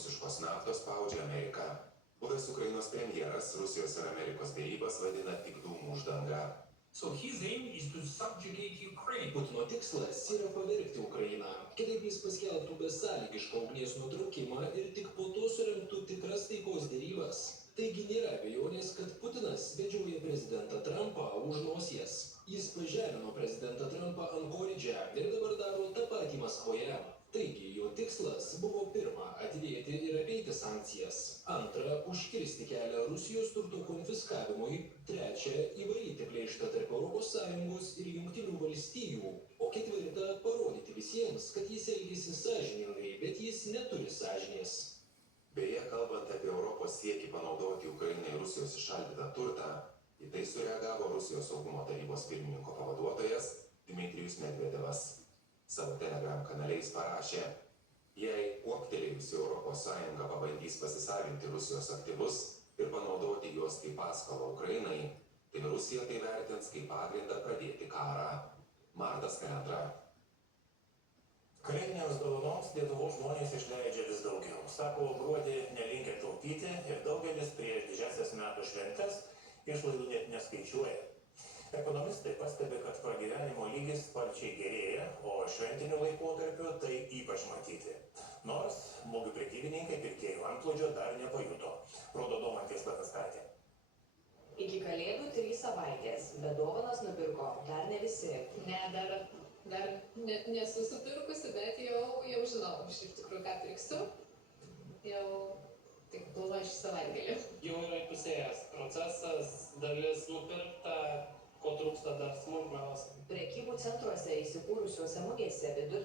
rusiškos naftos spaudžia Amerika. Buvęs Ukrainos premjeras Rusijos ir Amerikos dėrybas vadina tik dūmų uždanga. So his aim is to subjugate Ukraine. Putino tikslas yra pavergti Ukrainą. Kitaip jis paskelbtų besąlygišką ugnies nutraukimą ir tik po to surengtų tikras taikos dėrybas. Taigi nėra abejonės, kad Putinas vedžioja prezidentą Trumpą už nosies. Jis pažemino prezidentą Trumpą Ankoridže ir dabar daro tą patį Maskvoje. Taigi jo tikslas buvo pirma atidėti ir apeiti sankcijas, antra užkirsti kelią Rusijos turto konfiskavimui, trečia įvalyti pleištą tarp ES ir Jungtinių valstijų, o ketvirta parodyti visiems, kad jis elgėsi sąžiningai, bet jis neturi sąžinės. Beje, kalbant apie Europos siekį panaudoti Ukrainai Rusijos įšaldytą turtą, į tai sureagavo Rusijos saugumo tarybos pirmininko pavaduotojas Dmitrijus Medvedevas. Savo Telegram kanale jis parašė, jei kuoktelėjusi ES pabandys pasisavinti Rusijos aktyvus ir panaudoti juos kaip paskolą Ukrainai, tai Rusija tai vertins kaip pagrindą pradėti karą. Martas Kalendra. Kalėdinėms dovanoms Lietuvos žmonės išleidžia vis daugiau. Sako, gruodį nelinkę taupyti ir daugelis prieš didžiąsias metų šventes išlaidų net neskaičiuoja. Ekonomistai pastebi, kad pragyvenimo lygis sparčiai gerėja, o šventiniu laikotarpiu tai ypač matyti. Nors mugių prekybininkai pirkėjų antplūdžio dar nepajuto, rodo Domantė Slapinskaitė. Iki kalėdų 3 savaitės, bet dovanas nupirko dar ne visi. Ne, dar nesusipirkusi, bet jau žinau, iš tikrųjų, ką pirksiu. Jau tik planuoju šį savaitgalį. Jau yra įpusėjęs procesas, dalis nupirkta, ko trūksta dar smulkmenos. Prekybų centruose įsikūrusiuose mugėse vidurdienį